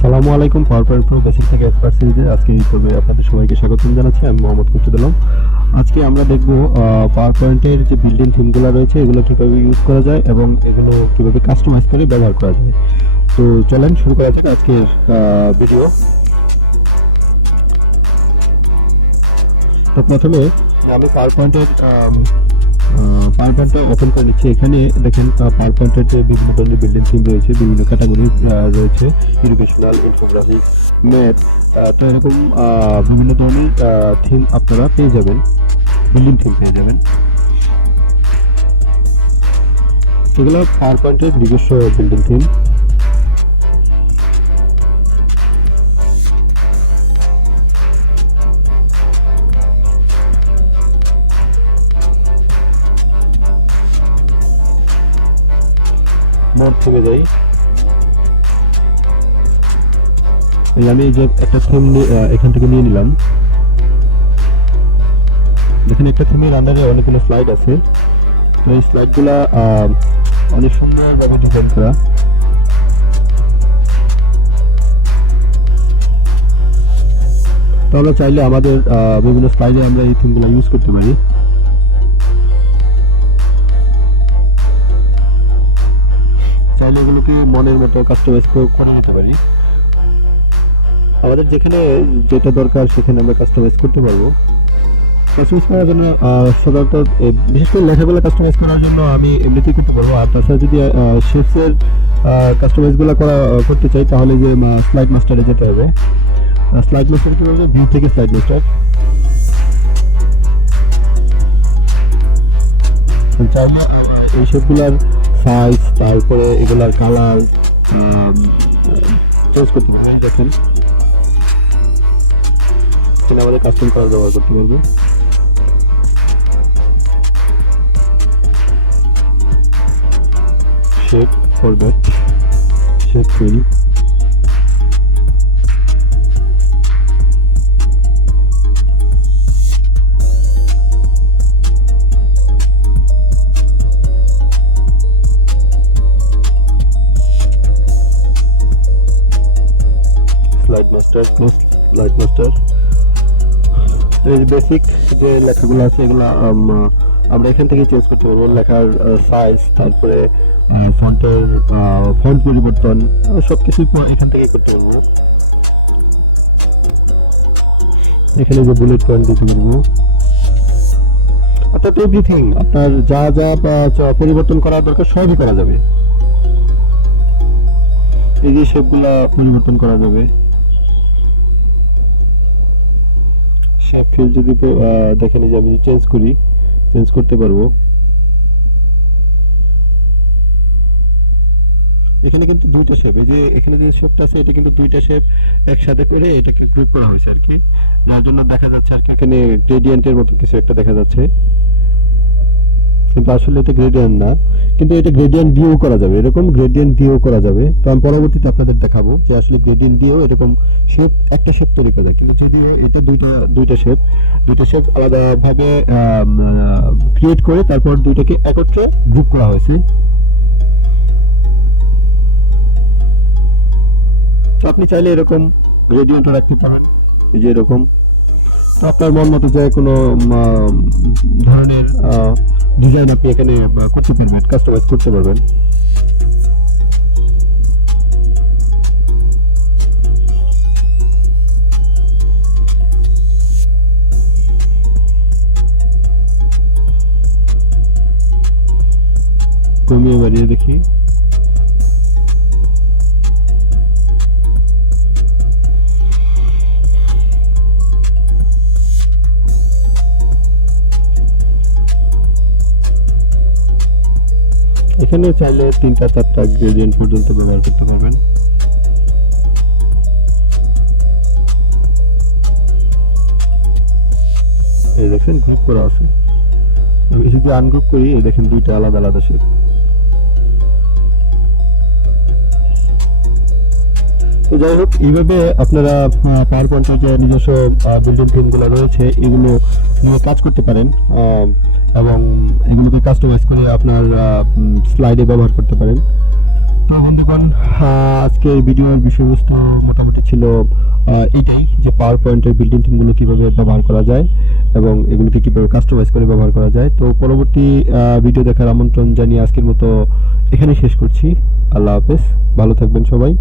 আসসালামু আলাইকুম power point pro basic থেকে এক্সপার্ট সিরিজে আজকে এই পর্বে আপনাদের সবাইকে স্বাগতম জানাচ্ছি। আমি মোহাম্মদ কুচুদুল্লাম আজকে আমরা দেখব পাওয়ার পয়েন্টের যে বিল্ডিং থিমগুলো রয়েছে, এগুলো কীভাবে ইউজ করা যায় এবং এগুলো কীভাবে কাস্টমাইজ করে ব্যবহার করা যায়। তো চলেন শুরু করা যাক আজকের ভিডিও তো প্রথমে আমি পাওয়ার পয়েন্টের পাওয়ার পয়েন্টটা ওপেন করে নিচ্ছি এখানে দেখেন পাওয়ার যে বিভিন্ন ধরনের বিল্ডিং থিম রয়েছে, বিভিন্ন ক্যাটাগরি রয়েছে। এডুকেশনাল ইনফোগ্রাফিক ম্যাথ তো এরকম বিভিন্ন ধরনের থিম আপনারা পেয়ে যাবেন। বিল্ডিং থিম পেয়ে যাবেন। এগুলো পাওয়ার পয়েন্টের নিজস্ব বিল্ডিং থিম মোড থেকে যাই। আমি যে একটা থিম এখান থেকে নিয়ে নিলাম। দেখেন একটা থিমের আন্ডারে অনেকগুলো স্লাইড আছে। তো এই স্লাইডগুলো অনেক সুন্দরভাবে ডিজাইন করা। তাহলে চাইলে আমাদের বিভিন্ন স্লাইডে আমরা এই থিমগুলো ইউজ করতে পারি। চাইলে এগুলোকে মনের মতো কাস্টমাইজ করে নিতে পারি? আমাদের যেখানে যেটা দরকার সেখানে আমরা কাস্টমাইজ করতে পারব। কাস্টমাইজ করার জন্য সাধারণত বিশেষ করে লেখাগুলো কাস্টমাইজ করার জন্য আমি এমনিতেই করতে পারব। আর তাছাড়া যদি শেপসের কাস্টমাইজগুলো করা করতে চাই, তাহলে যে স্লাইড মাস্টারে যেতে হবে। স্লাইড মাস্টার কি হবে ভিউ থেকে স্লাইড মাস্টার চাইলে এই সবগুলার সাইজ তারপরে এগুলার কালার চেঞ্জ করতে পারবে দেখেন। এখানে আমাদের কাস্টম কালার ব্যবহার করতে পারব shape format shape fill slide master basic যে লেখাগুলো আছে এগুলো আমরা এখান থেকে চেঞ্জ করতে পারব। লেখার সাইজ তারপরে ফন্টের ফন্ট পরিবর্তন সব এখান থেকে করতে পারব। এখানে যে বুলেট পয়েন্ট দিতে পারব। অর্থাৎ এভরিথিং আপনার যা যা পরিবর্তন করা দরকার, সবই করা যাবে। এই যে শেপগুলা পরিবর্তন করা যাবে। শেপ ফিল যদি দেখেন যে আমি চেঞ্জ করি চেঞ্জ করতে পারব। এখানে কিন্তু দুইটা শেপ এই যে এখানে যে শেপটা আছে, এটা কিন্তু দুইটা শেপ একসাথে করে এটাকে গ্রুপ করা হয়েছে আর কি। যার জন্য দেখা যাচ্ছে আর কি এখানে গ্রেডিয়েন্টের মতো কিছু একটা দেখা যাচ্ছে। কিন্তু আসলে এটা গ্রেডিয়েন্ট না কিন্তু এটা গ্রেডিয়েন্ট দিয়েও করা যাবে। এরকম গ্রেডিয়েন্ট দিয়েও করা যাবে। তো আমি পরবর্তীতে আপনাদের দেখাবো যে আসলে গ্রেডিয়েন্ট দিয়েও এরকম শেপ একটা শেপ তৈরি করা যায়। কিন্তু যদিও এটা দুইটা দুইটা শেপ দুইটা শেপ আলাদাভাবে ক্রিয়েট করে তারপর দুইটাকে একত্রে গ্রুপ করা হয়েছে। আপনি চাইলে এরকম গ্রেডিয়েন্টও রাখতে পারেন। এই যে এরকম। আপনার মন মতো যে কোনো উম, আহ, ধরনের ডিজাইন আপনি এখানে আহ, করতে পারবেন কাস্টমাইজ করতে পারবেন। কমিয়ে বাড়িয়ে দেখি। এখানে চাইলে তিনটা চারটা গ্রেডিয়েন্ট পর্যন্ত ব্যবহার করতে পারবেন। এই দেখেন গ্রুপ করা আছে। আমি যদি আনগ্রুপ করি, এই দেখেন দুইটা আলাদা আলাদা শেপ তো যাই হোক, এইভাবে আপনারা পাওয়ার পয়েন্টের যে নিজস্ব বিল্ডিং থিমগুলো রয়েছে, এগুলো কাজ করতে পারেন। এবং এগুলোকে কাস্টমাইজ করে আপনার স্লাইডে ব্যবহার করতে পারেন। তো বন্ধুগণ আজকের ভিডিওর বিষয়বস্তু মোটামুটি ছিল এটাই যে পাওয়ার পয়েন্টের বিল্ডিং টিমগুলো কীভাবে ব্যবহার করা যায় এবং এগুলোকে কীভাবে কাস্টমাইজ করে ব্যবহার করা যায়। তো পরবর্তী ভিডিও দেখার আমন্ত্রণ জানিয়ে আজকের মতো এখানে শেষ করছি। আল্লাহ হাফেজ। ভালো থাকবেন সবাই।